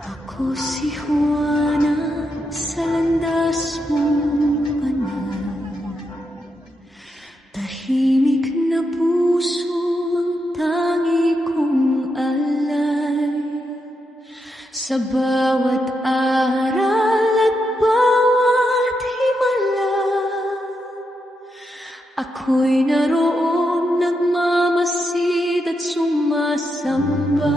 Ako si Juana sa landas mong panahon. Tahimik na puso ang tangi kong alay. Sa bawat aral at bawat himala, ako'y naroon nagmamasid at sumasamba.